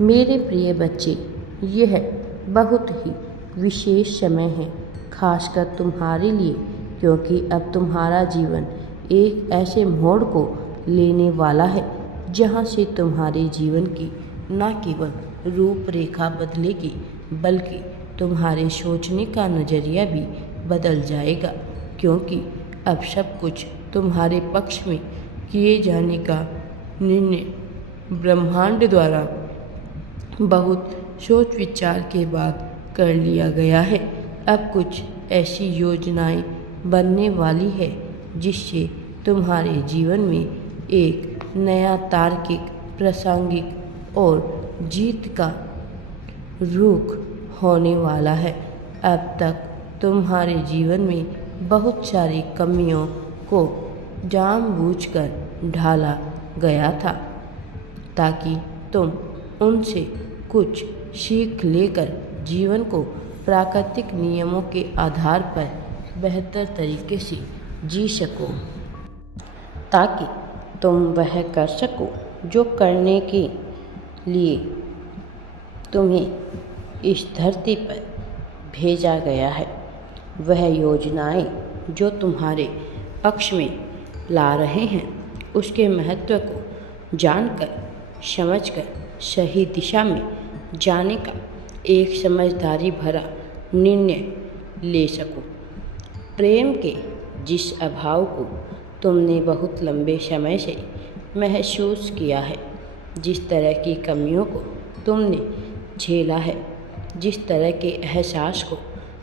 मेरे प्रिय बच्चे, यह बहुत ही विशेष समय है, खासकर तुम्हारे लिए, क्योंकि अब तुम्हारा जीवन एक ऐसे मोड़ को लेने वाला है जहाँ से तुम्हारे जीवन की न केवल रूपरेखा बदलेगी, बल्कि तुम्हारे सोचने का नज़रिया भी बदल जाएगा, क्योंकि अब सब कुछ तुम्हारे पक्ष में किए जाने का निर्णय ब्रह्मांड द्वारा बहुत सोच विचार के बाद कर लिया गया है। अब कुछ ऐसी योजनाएं बनने वाली है जिससे तुम्हारे जीवन में एक नया तार्किक, प्रासंगिक और जीत का रुख होने वाला है। अब तक तुम्हारे जीवन में बहुत सारी कमियों को जानबूझकर ढाला गया था ताकि तुम उनसे कुछ सीख लेकर जीवन को प्राकृतिक नियमों के आधार पर बेहतर तरीके से जी सको, ताकि तुम वह कर सको जो करने के लिए तुम्हें इस धरती पर भेजा गया है। वह योजनाएं जो तुम्हारे पक्ष में ला रहे हैं, उसके महत्व को जानकर, समझकर सही दिशा में जाने का एक समझदारी भरा निर्णय ले सको। प्रेम के जिस अभाव को तुमने बहुत लंबे समय से महसूस किया है, जिस तरह की कमियों को तुमने झेला है, जिस तरह के एहसास को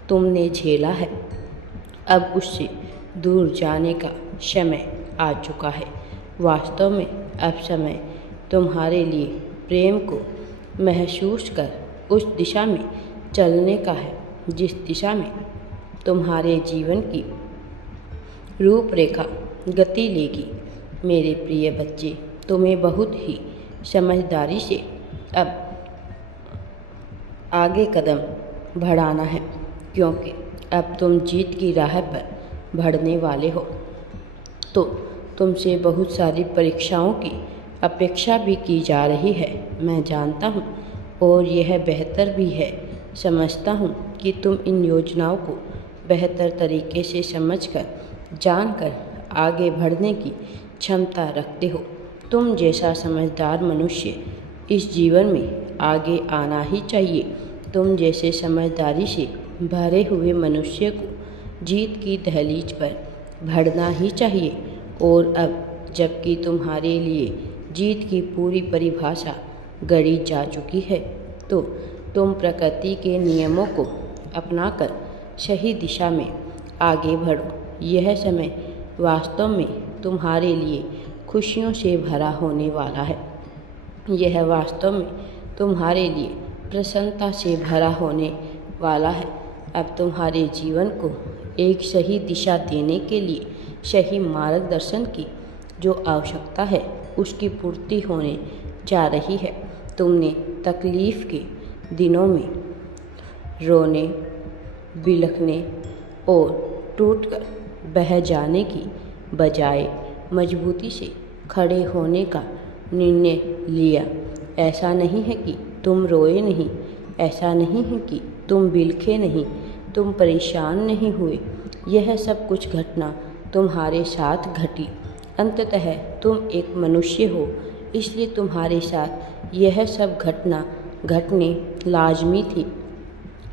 तुमने झेला है, अब उससे दूर जाने का समय आ चुका है। वास्तव में अब समय तुम्हारे लिए प्रेम को महसूस कर उस दिशा में चलने का है जिस दिशा में तुम्हारे जीवन की रूपरेखा गति लेगी। मेरे प्रिय बच्चे, तुम्हें बहुत ही समझदारी से अब आगे कदम बढ़ाना है, क्योंकि अब तुम जीत की राह पर बढ़ने वाले हो। तो तुमसे बहुत सारी परीक्षाओं की अपेक्षा भी की जा रही है, मैं जानता हूँ, और यह बेहतर भी है। समझता हूँ कि तुम इन योजनाओं को बेहतर तरीके से समझकर, जानकर आगे बढ़ने की क्षमता रखते हो। तुम जैसा समझदार मनुष्य इस जीवन में आगे आना ही चाहिए। तुम जैसे समझदारी से भरे हुए मनुष्य को जीत की दहलीज पर बढ़ना ही चाहिए। और अब जबकि तुम्हारे लिए जीत की पूरी परिभाषा गढ़ी जा चुकी है, तो तुम प्रकृति के नियमों को अपनाकर सही दिशा में आगे बढ़ो। यह समय वास्तव में तुम्हारे लिए खुशियों से भरा होने वाला है। यह वास्तव में तुम्हारे लिए प्रसन्नता से भरा होने वाला है। अब तुम्हारे जीवन को एक सही दिशा देने के लिए सही मार्गदर्शन की जो आवश्यकता है, उसकी पूर्ति होने जा रही है। तुमने तकलीफ़ के दिनों में रोने, बिलखने और टूटकर बह जाने की बजाय मजबूती से खड़े होने का निर्णय लिया। ऐसा नहीं है कि तुम रोए नहीं, ऐसा नहीं है कि तुम बिलखे नहीं, तुम परेशान नहीं हुए। यह सब कुछ घटना तुम्हारे साथ घटी। अंततः तुम एक मनुष्य हो, इसलिए तुम्हारे साथ यह सब घटना घटने लाजमी थी।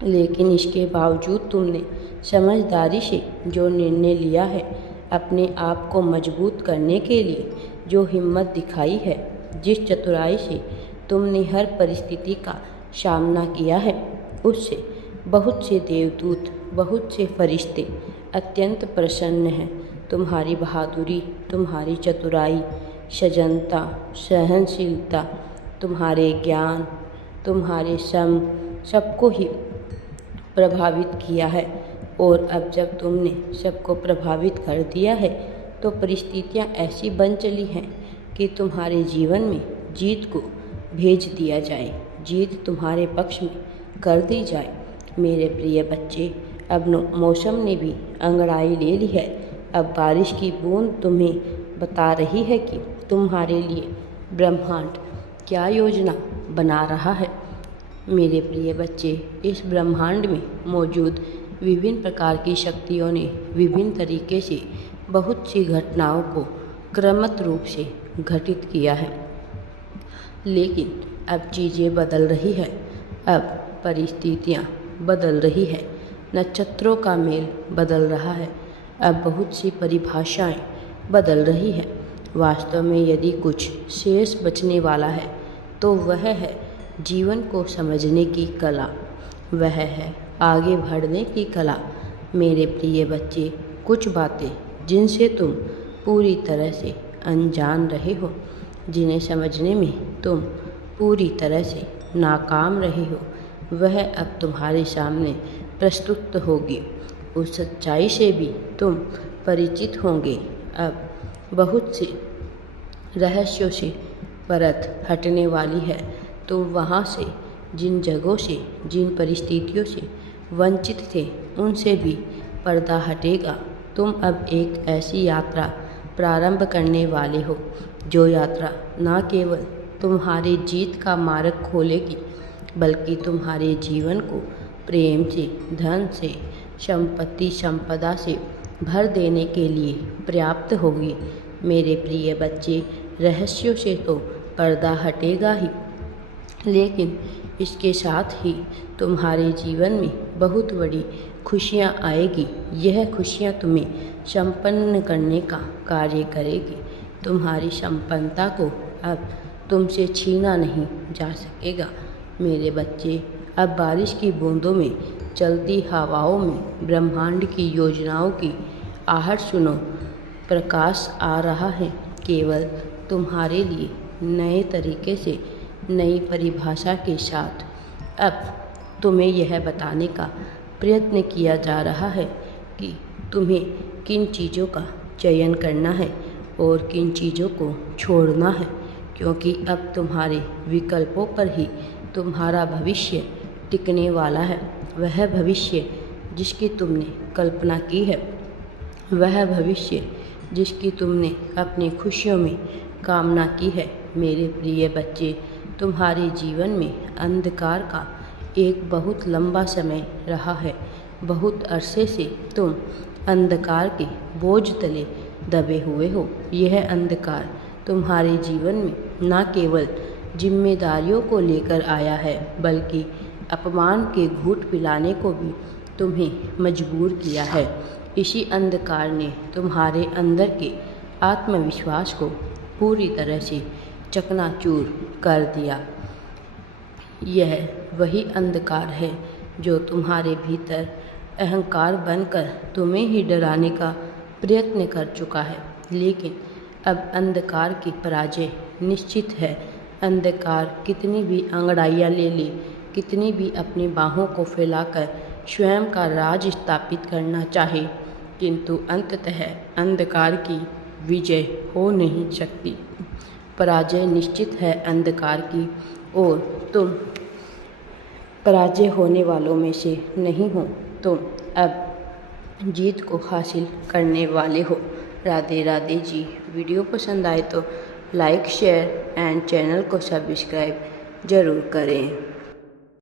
लेकिन इसके बावजूद तुमने समझदारी से जो निर्णय लिया है, अपने आप को मजबूत करने के लिए जो हिम्मत दिखाई है, जिस चतुराई से तुमने हर परिस्थिति का सामना किया है, उससे बहुत से देवदूत, बहुत से फरिश्ते अत्यंत प्रसन्न हैं। तुम्हारी बहादुरी, तुम्हारी चतुराई, सजनता, सहनशीलता, तुम्हारे ज्ञान, तुम्हारे सम सबको ही प्रभावित किया है। और अब जब तुमने सबको प्रभावित कर दिया है, तो परिस्थितियाँ ऐसी बन चली हैं कि तुम्हारे जीवन में जीत को भेज दिया जाए, जीत तुम्हारे पक्ष में कर दी जाए। मेरे प्रिय बच्चे, अब मौसम ने भी अंगड़ाई ले ली है। अब बारिश की बूंद तुम्हें बता रही है कि तुम्हारे लिए ब्रह्मांड क्या योजना बना रहा है। मेरे प्रिय बच्चे, इस ब्रह्मांड में मौजूद विभिन्न प्रकार की शक्तियों ने विभिन्न तरीके से बहुत सी घटनाओं को क्रमित रूप से घटित किया है। लेकिन अब चीज़ें बदल रही है, अब परिस्थितियाँ बदल रही है, नक्षत्रों का मेल बदल रहा है, अब बहुत सी परिभाषाएं बदल रही है। वास्तव में यदि कुछ शेष बचने वाला है तो वह है जीवन को समझने की कला, वह है आगे बढ़ने की कला। मेरे प्रिय बच्चे, कुछ बातें जिनसे तुम पूरी तरह से अनजान रहे हो, जिन्हें समझने में तुम पूरी तरह से नाकाम रहे हो, वह अब तुम्हारे सामने प्रस्तुत होगी। उस सच्चाई से भी तुम परिचित होंगे। अब बहुत से रहस्यों से परत हटने वाली है। तुम वहाँ से, जिन जगहों से, जिन परिस्थितियों से वंचित थे, उनसे भी पर्दा हटेगा। तुम अब एक ऐसी यात्रा प्रारंभ करने वाले हो, जो यात्रा न केवल तुम्हारी जीत का मार्ग खोलेगी, बल्कि तुम्हारे जीवन को प्रेम से, धन से, संपत्ति संपदा से भर देने के लिए पर्याप्त होगी। मेरे प्रिय बच्चे, रहस्यों से तो पर्दा हटेगा ही, लेकिन इसके साथ ही तुम्हारे जीवन में बहुत बड़ी खुशियाँ आएगी। यह खुशियाँ तुम्हें संपन्न करने का कार्य करेगी। तुम्हारी संपन्नता को अब तुमसे छीना नहीं जा सकेगा। मेरे बच्चे, अब बारिश की बूंदों में, चलती हवाओं में ब्रह्मांड की योजनाओं की आहट सुनो। प्रकाश आ रहा है, केवल तुम्हारे लिए नए तरीके से, नई परिभाषा के साथ। अब तुम्हें यह बताने का प्रयत्न किया जा रहा है कि तुम्हें किन चीज़ों का चयन करना है और किन चीज़ों को छोड़ना है, क्योंकि अब तुम्हारे विकल्पों पर ही तुम्हारा भविष्य टिकने वाला है। वह भविष्य जिसकी तुमने कल्पना की है, वह भविष्य जिसकी तुमने अपनी खुशियों में कामना की है। मेरे प्रिय बच्चे, तुम्हारे जीवन में अंधकार का एक बहुत लंबा समय रहा है। बहुत अरसे से तुम अंधकार के बोझ तले दबे हुए हो। यह अंधकार तुम्हारे जीवन में न केवल जिम्मेदारियों को लेकर आया है, बल्कि अपमान के घूंट पिलाने को भी तुम्हें मजबूर किया है। इसी अंधकार ने तुम्हारे अंदर के आत्मविश्वास को पूरी तरह से चकनाचूर कर दिया। यह वही अंधकार है जो तुम्हारे भीतर अहंकार बनकर तुम्हें ही डराने का प्रयत्न कर चुका है। लेकिन अब अंधकार की पराजय निश्चित है। अंधकार कितनी भी अंगड़ाइयाँ ले ले, कितनी भी अपनी बाहों को फैलाकर स्वयं का राज स्थापित करना चाहे, किंतु अंततः अंधकार की विजय हो नहीं सकती। पराजय निश्चित है अंधकार की, और तुम पराजय होने वालों में से नहीं हो। तुम अब जीत को हासिल करने वाले हो। राधे राधे जी। वीडियो पसंद आए तो लाइक, शेयर एंड चैनल को सब्सक्राइब ज़रूर करें।